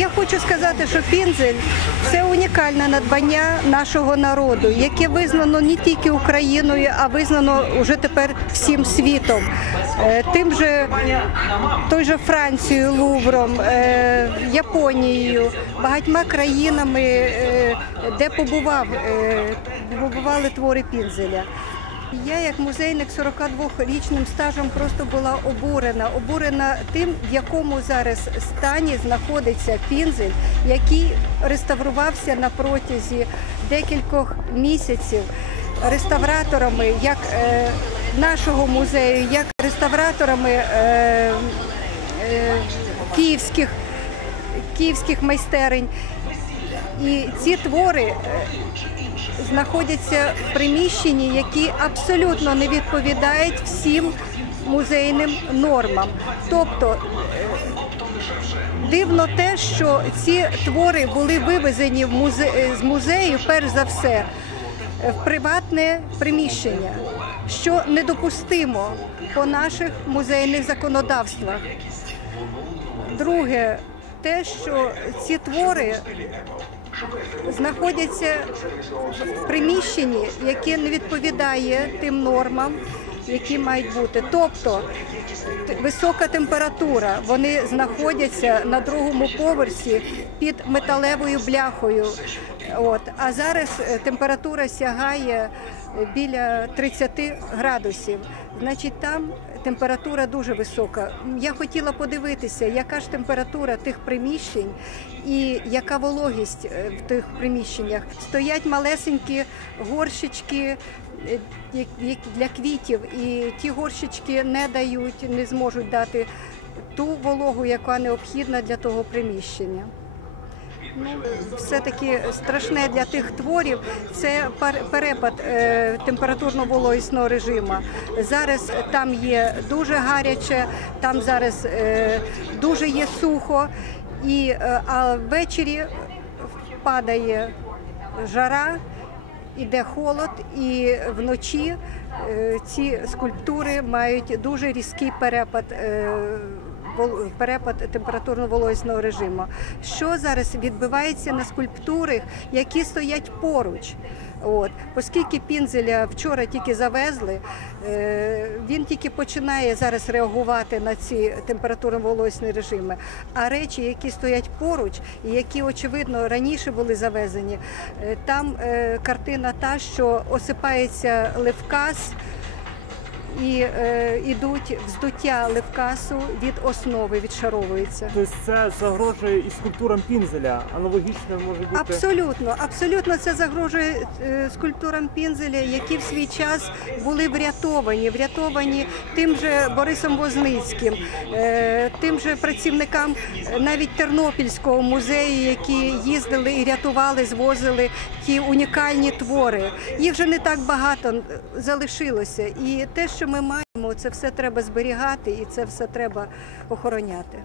Я хочу сказати, що пінзель це унікальне надбання нашого народу, яке визнано не тільки Україною, а визнано вже тепер всім світом. Е, Тим же той же Францією, Лувром, е, Японією, багатьма країнами, е, де побував, побували твори пінзеля. Я як музейник 42-річним стажем просто була обурена. Обурена тим, в якому зараз стані знаходиться пінзель, який реставрувався на протязі декількох місяців реставраторами як е, нашого музею, як реставраторами е, е, київських, київських майстерень. І ці твори е, знаходяться в приміщенні, які абсолютно не відповідають всім музейним нормам. Тобто е, дивно те, що ці твори були вивезені в музе... е, з музею, перш за все, в приватне приміщення, що недопустимо по наших музейних законодавствах. Друге, те, що ці твори знаходяться в приміщенні, яке не відповідає тим нормам, які мають бути. Тобто висока температура, вони знаходяться на другому поверсі під металевою бляхою. От. А зараз е, температура сягає е, біля 30 градусів. Значить, там температура дуже висока. Я хотіла подивитися, яка ж температура тих приміщень і яка вологість е, в тих приміщеннях. Стоять малесенькі горщички для квітів, і ті горщички не дають, не зможуть дати ту вологу, яка необхідна для того приміщення. Ну, все-таки страшне для тих творів це перепад е, температурно-вологісного режиму. Зараз там є дуже гаряче, там зараз е, дуже є сухо, і, е, а ввечері падає жара, іде холод, і вночі ці скульптури мають дуже різкий перепад. Перепад температурно-вологісного режиму. Що зараз відбувається на скульптурах, які стоять поруч? От, оскільки пінзеля вчора тільки завезли, е, він тільки починає зараз реагувати на ці температурно-вологісні режими. А речі, які стоять поруч, і які очевидно раніше були завезені, е, там е, картина та, що осипається левкас і е, ідуть вздуття левкасу від основи, відшаровується. Тобто це загрожує і скульптурам пінзеля. Аналогічно може бути. Абсолютно, абсолютно це загрожує е, скульптурам Пінзеля, які в свій час були врятовані, врятовані тим же Борисом Возницьким, е, тим же працівникам е, навіть Тернопільського музею, які їздили і рятували, звозили ті унікальні твори. Їх вже не так багато е, залишилося. І те, що ми маємо, це все треба зберігати і це все треба охороняти.